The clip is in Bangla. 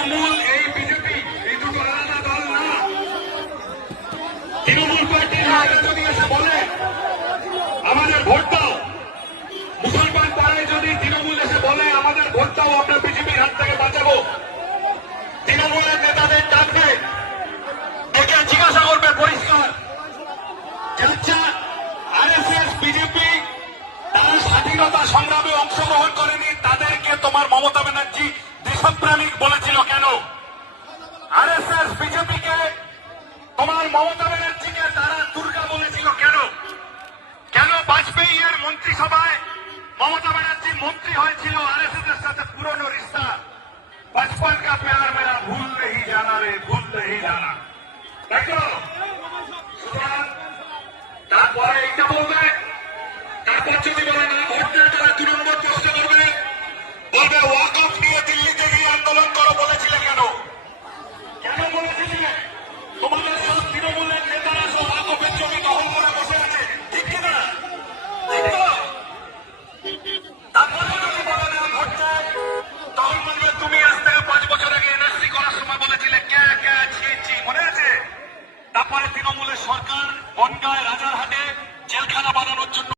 তৃণমূল এই বিজেপি এই দুটো আলাদা দল না। তৃণমূল পার্টির লোকেরা যদি এসে বলে আমাদের ভোট দাও, মুসলমান পাড়ায় যদি তৃণমূল এসে বলে আমাদের ভোট দাও, আমরা বিজেপির হাত থেকে বাঁচাবো, তৃণমূলের নেতাদের ডাকবে, ডেকে জিজ্ঞাসা করবে পরিষ্কার, আচ্ছা আরএসএস বিজেপি তারা স্বাধীনতা সংগ্রামে অংশগ্রহণ করেনি, তাদেরকে তোমার মমতা ব্যানার্জি দেশপ্রেমিক বলেছিল কেন? আরএসএস বিজেপিকে তোমার মমতা ব্যানার্জিকে তারা দুর্গা বলেছিল কেন? কেন বাজপেয়ী এর মন্ত্রিসভায় মমতা ব্যানার্জি মন্ত্রী হয়েছিল আরএসএস এর সাথে পুরনো রিস্তা? बचपन का प्यार मेरा भूल नहीं जाना रे, भूल नहीं जाना। দেখো সুতরাং তারপরে এইটা বলবে, তারপর যদি বলে না ভোট দিয়ে তারা 2 নম্বর প্রশ্ন করবে, বলবে ওয়াকফ নিয়ে দিল্লিতে গিয়ে আন্দোলন করো বলেছিলে কেন? কেন বলেছিলে? তোমাদের সব তৃণমূলের নেতারা সব ওয়াকফের জমি দখল করে বসে আছে, ঠিক কিনা? ঠিক তো? তারপরে যদি বলে না ভোট দেয়, তখন বলবে তুমি আজ থেকে 5 বছর আগে এনআরসি করার সময় বলেছিলে ক্যা ক্যা ছি ছি, মনে আছে? তারপরে তৃণমূলের সরকার বনগায় রাজারহাটে জেলখানা বানানোর জন্য